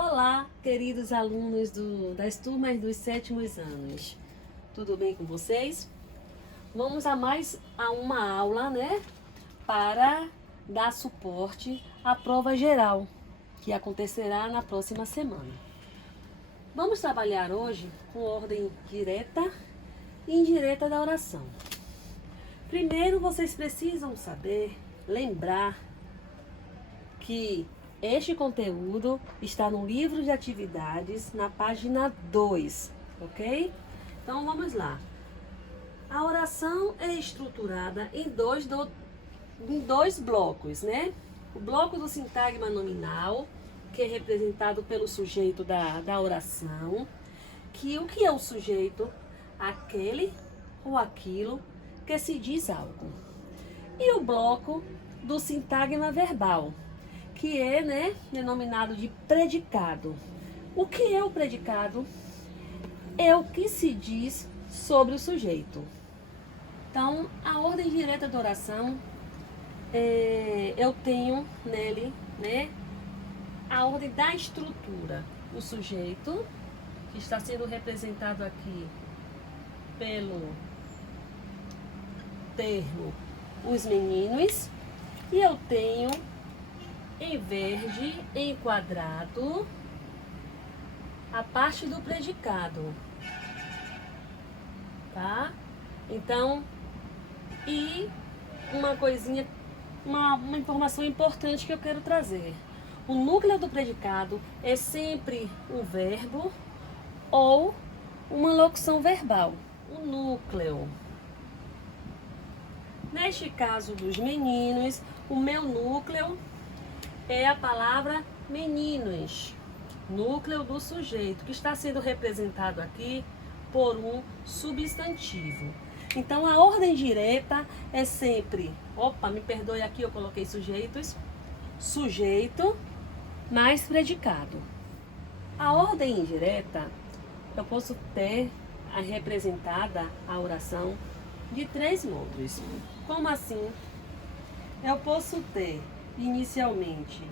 Olá, queridos alunos das turmas dos sétimos anos. Tudo bem com vocês? Vamos a mais a uma aula, né? Para dar suporte à prova geral, que acontecerá na próxima semana. Vamos trabalhar hoje com ordem direta e indireta da oração. Primeiro, vocês precisam saber, lembrar que este conteúdo está no livro de atividades, na página 2, ok? Então, vamos lá. A oração é estruturada em dois blocos, né? O bloco do sintagma nominal, que é representado pelo sujeito da oração. O que é o sujeito? Aquele ou aquilo que se diz algo. E o bloco do sintagma verbal, que é, né, denominado de predicado. O que é o predicado? É o que se diz sobre o sujeito. Então, a ordem direta da oração, eu tenho nele, né, a ordem da estrutura. O sujeito, que está sendo representado aqui pelo termo os meninos, e eu tenho em verde, em quadrado, a parte do predicado, tá? Então, e uma coisinha, uma informação importante que eu quero trazer. O núcleo do predicado é sempre um verbo ou uma locução verbal. O núcleo. Neste caso dos meninos, o meu núcleo é a palavra meninos, núcleo do sujeito, que está sendo representado aqui por um substantivo. Então, a ordem direta é sempre, me perdoe aqui, eu coloquei sujeitos, sujeito mais predicado. A ordem indireta, eu posso ter representada a oração de 3 modos. Como assim? Eu posso ter inicialmente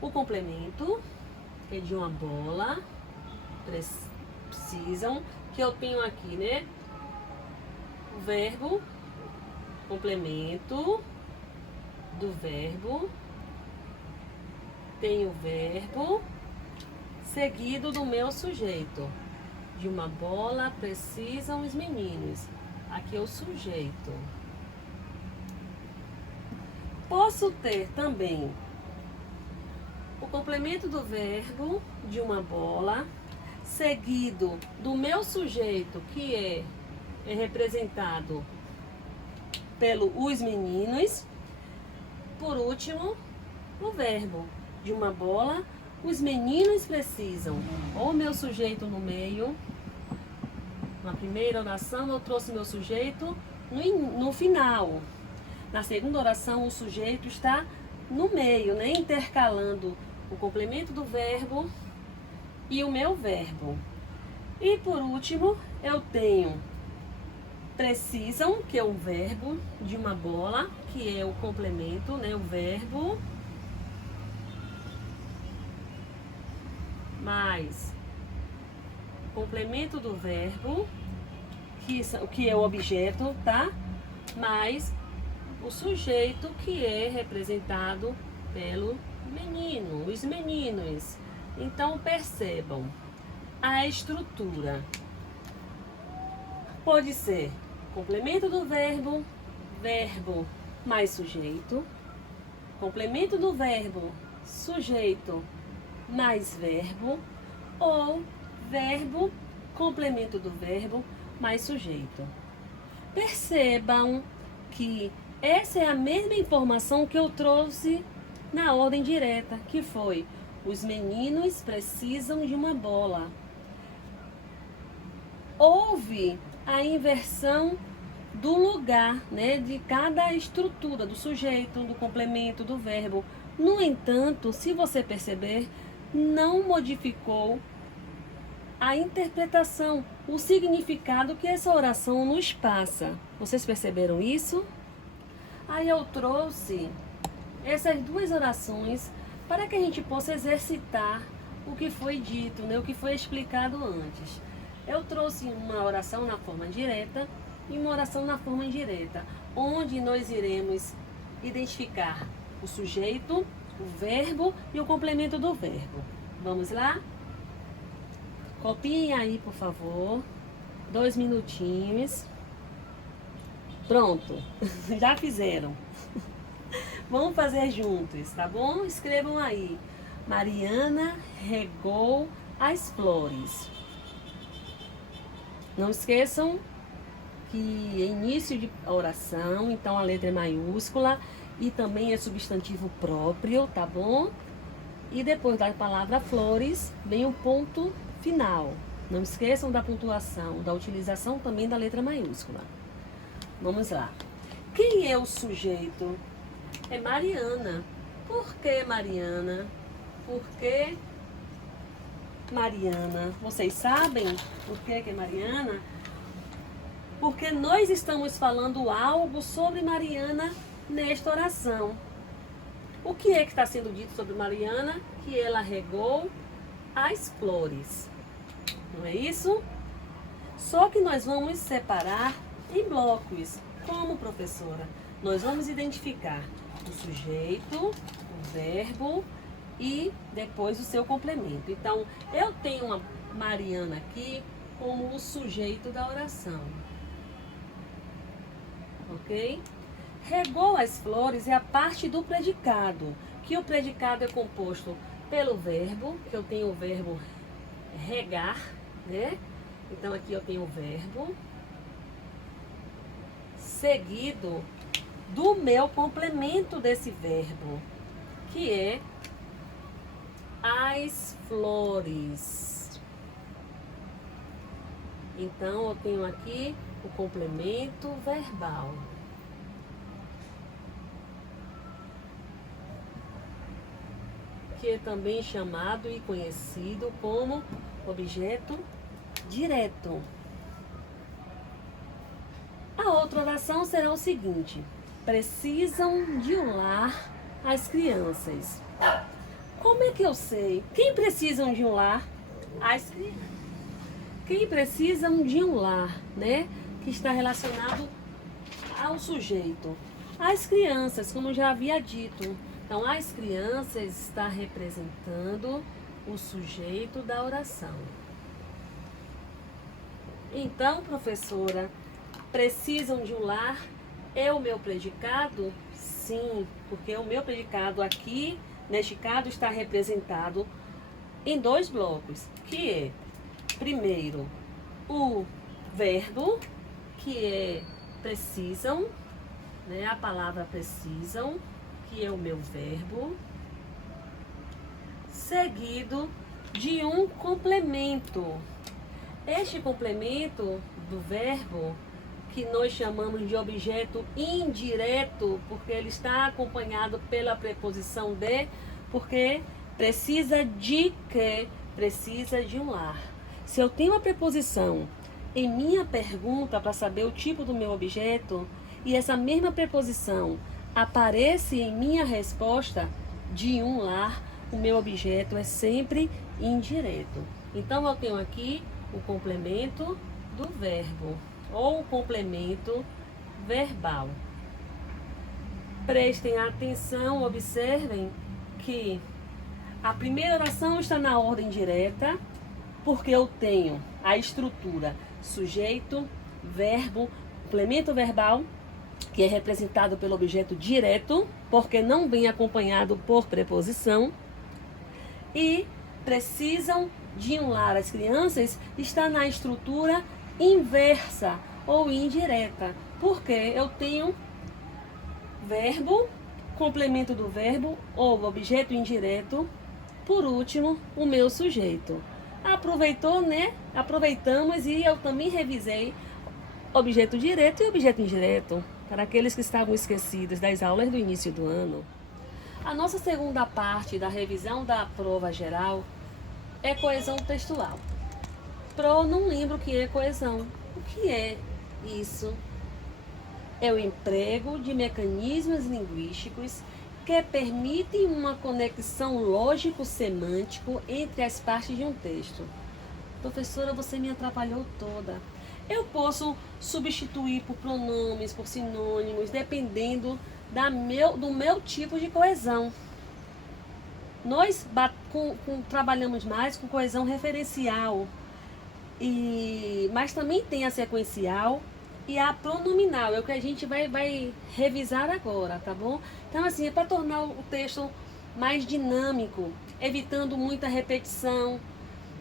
o complemento, que é de uma bola, precisam, que eu tenho aqui, né? O verbo, complemento do verbo, tem o verbo, seguido do meu sujeito. De uma bola precisam os meninos. Aqui é o sujeito. Posso ter também o complemento do verbo de uma bola, seguido do meu sujeito, que é representado pelo os meninos. Por último, o verbo de uma bola, os meninos precisam. Ou meu sujeito no meio. Na primeira oração eu trouxe meu sujeito no final. Na segunda oração, o sujeito está no meio, né? Intercalando o complemento do verbo e o meu verbo. E por último, eu tenho precisam, que é um verbo de uma bola, que é o complemento, né? O verbo mais complemento do verbo, que é o objeto, tá? Mais o sujeito, que é representado pelo menino, os meninos. Então, percebam a estrutura. Pode ser complemento do verbo, verbo mais sujeito, complemento do verbo, sujeito mais verbo, ou verbo, complemento do verbo mais sujeito. Percebam que essa é a mesma informação que eu trouxe na ordem direta, que foi: os meninos precisam de uma bola. Houve a inversão do lugar, né, de cada estrutura, do sujeito, do complemento, do verbo. No entanto, se você perceber, não modificou a interpretação, o significado que essa oração nos passa. Vocês perceberam isso? Aí eu trouxe essas 2 orações para que a gente possa exercitar o que foi dito, né? O que foi explicado antes. Eu trouxe uma oração na forma direta e uma oração na forma indireta, onde nós iremos identificar o sujeito, o verbo e o complemento do verbo. Vamos lá? Copiem aí, por favor. 2 minutinhos. Pronto, já fizeram. Vamos fazer juntos, tá bom? Escrevam aí. Mariana regou as flores. Não esqueçam que é início de oração, então a letra é maiúscula e também é substantivo próprio, tá bom? E depois da palavra flores, vem o ponto final. Não esqueçam da pontuação, da utilização também da letra maiúscula. Vamos lá. Quem é o sujeito? É Mariana. Por que Mariana? Por que Mariana? Vocês sabem por que é Mariana? Porque nós estamos falando algo sobre Mariana nesta oração. O que é que está sendo dito sobre Mariana? Que ela regou as flores. Não é isso? Só que nós vamos separar em blocos. Como, professora? Nós vamos identificar o sujeito, o verbo e depois o seu complemento. Então, eu tenho uma Mariana aqui como o sujeito da oração. Ok? Regou as flores é a parte do predicado, que o predicado é composto pelo verbo, que eu tenho o verbo regar, né? Então aqui eu tenho o verbo, seguido do meu complemento desse verbo, que é as flores. Então eu tenho aqui o complemento verbal. Que é também chamado e conhecido como objeto direto. A outra oração será o seguinte: precisam de um lar as crianças. Como é que eu sei? Quem precisam de um lar? As crianças. Quem precisam de um lar, né? Que está relacionado ao sujeito. As crianças, como já havia dito. Então, as crianças está representando o sujeito da oração. Então, professora, precisam de um lar é o meu predicado? Sim, porque o meu predicado aqui, neste caso, está representado em 2 blocos, que é, primeiro, o verbo, que é precisam, né? A palavra precisam, que é o meu verbo, seguido de um complemento. Este complemento do verbo, que nós chamamos de objeto indireto, porque ele está acompanhado pela preposição de, porque precisa de quê? Precisa de um lar. Se eu tenho a preposição em minha pergunta para saber o tipo do meu objeto, e essa mesma preposição aparece em minha resposta de um lar, o meu objeto é sempre indireto. Então eu tenho aqui o complemento do verbo ou o complemento verbal. Prestem atenção, observem que a primeira oração está na ordem direta, porque eu tenho a estrutura sujeito, verbo, complemento verbal, que é representado pelo objeto direto, porque não vem acompanhado por preposição, e precisam de um lar as crianças está na estrutura inversa ou indireta, porque eu tenho verbo, complemento do verbo ou objeto indireto, por último, o meu sujeito. Aproveitou, né? Aproveitamos e eu também revisei objeto direto e objeto indireto, para aqueles que estavam esquecidos das aulas do início do ano. A nossa segunda parte da revisão da prova geral é coesão textual. Não lembro o que é coesão. O que é isso? É o emprego de mecanismos linguísticos que permitem uma conexão lógico-semântico entre as partes de um texto. Professora, você me atrapalhou toda. Eu posso substituir por pronomes, por sinônimos, dependendo do meu tipo de coesão. Nós trabalhamos mais com coesão referencial, mas também tem a sequencial e a pronominal, é o que a gente vai revisar agora, tá bom? Então, assim, é para tornar o texto mais dinâmico, evitando muita repetição,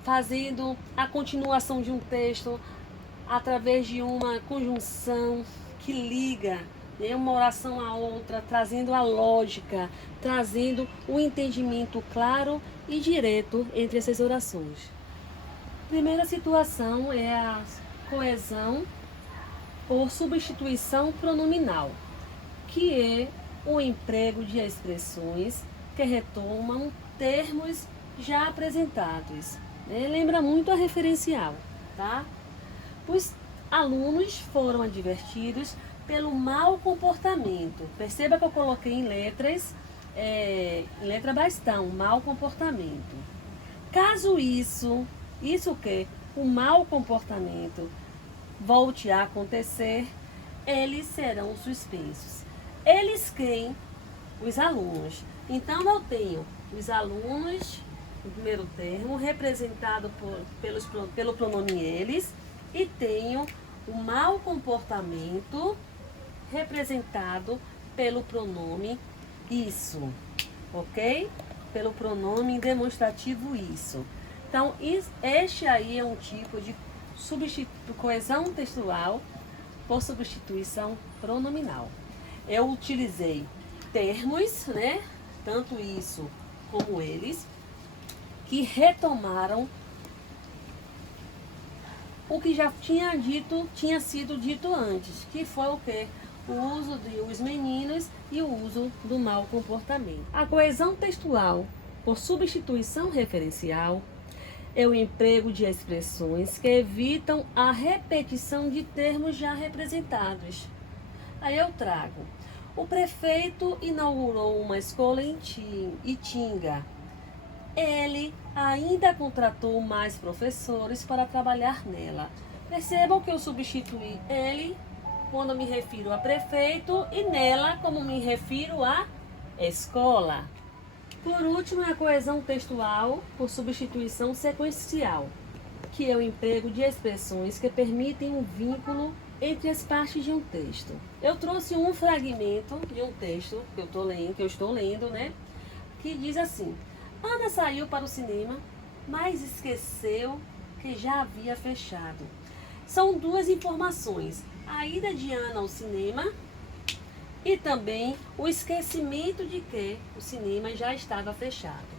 fazendo a continuação de um texto através de uma conjunção que liga, né, uma oração à outra, trazendo a lógica, trazendo o entendimento claro e direto entre essas orações. Primeira situação é a coesão por substituição pronominal, que é o emprego de expressões que retomam termos já apresentados. Lembra muito a referencial, tá? Os alunos foram advertidos pelo mau comportamento. Perceba que eu coloquei em letras, letra bastão, mau comportamento. Caso isso que o mau comportamento volte a acontecer, eles serão suspensos. Eles quem? Os alunos. Então eu tenho os alunos, no primeiro termo, representado pelo pronome eles, e tenho o mau comportamento representado pelo pronome isso, ok? Pelo pronome demonstrativo isso. Então, este aí é um tipo de coesão textual por substituição pronominal. Eu utilizei termos, né? Tanto isso como eles, que retomaram o que já tinha sido dito antes, que foi o quê? O uso de os meninos e o uso do mau comportamento. A coesão textual por substituição referencial é o emprego de expressões que evitam a repetição de termos já representados. Aí eu trago: o prefeito inaugurou uma escola em Itinga. Ele ainda contratou mais professores para trabalhar nela. Percebam que eu substituí ele quando eu me refiro a prefeito e nela como me refiro a escola. Por último, é a coesão textual por substituição sequencial, que é o emprego de expressões que permitem um vínculo entre as partes de um texto. Eu trouxe um fragmento de um texto que eu estou lendo, né? Que diz assim: Ana saiu para o cinema, mas esqueceu que já havia fechado. São duas informações: a ida de Ana ao cinema e também o esquecimento de que o cinema já estava fechado.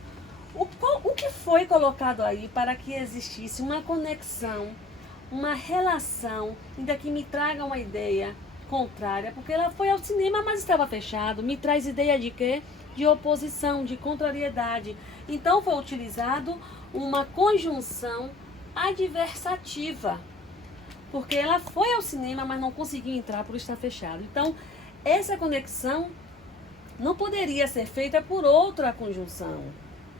O que foi colocado aí para que existisse uma conexão, uma relação, ainda que me traga uma ideia contrária, porque ela foi ao cinema, mas estava fechado, me traz ideia de quê? De oposição, de contrariedade. Então foi utilizado uma conjunção adversativa, porque ela foi ao cinema, mas não conseguiu entrar por estar fechado. Então, essa conexão não poderia ser feita por outra conjunção,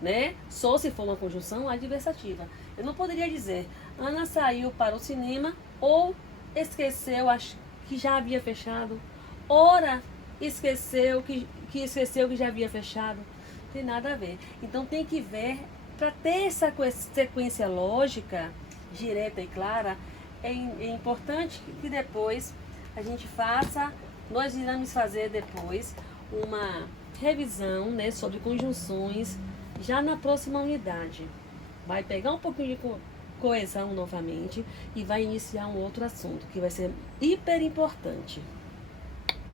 né? Só se for uma conjunção adversativa. Eu não poderia dizer Ana saiu para o cinema ou esqueceu que já havia fechado. Ora, esqueceu que já havia fechado. Não tem nada a ver. Então tem que ver, para ter essa sequência lógica, direta e clara, é importante que depois a gente nós iremos fazer depois uma revisão, né, sobre conjunções já na próxima unidade. Vai pegar um pouquinho de coesão novamente e vai iniciar um outro assunto que vai ser hiper importante.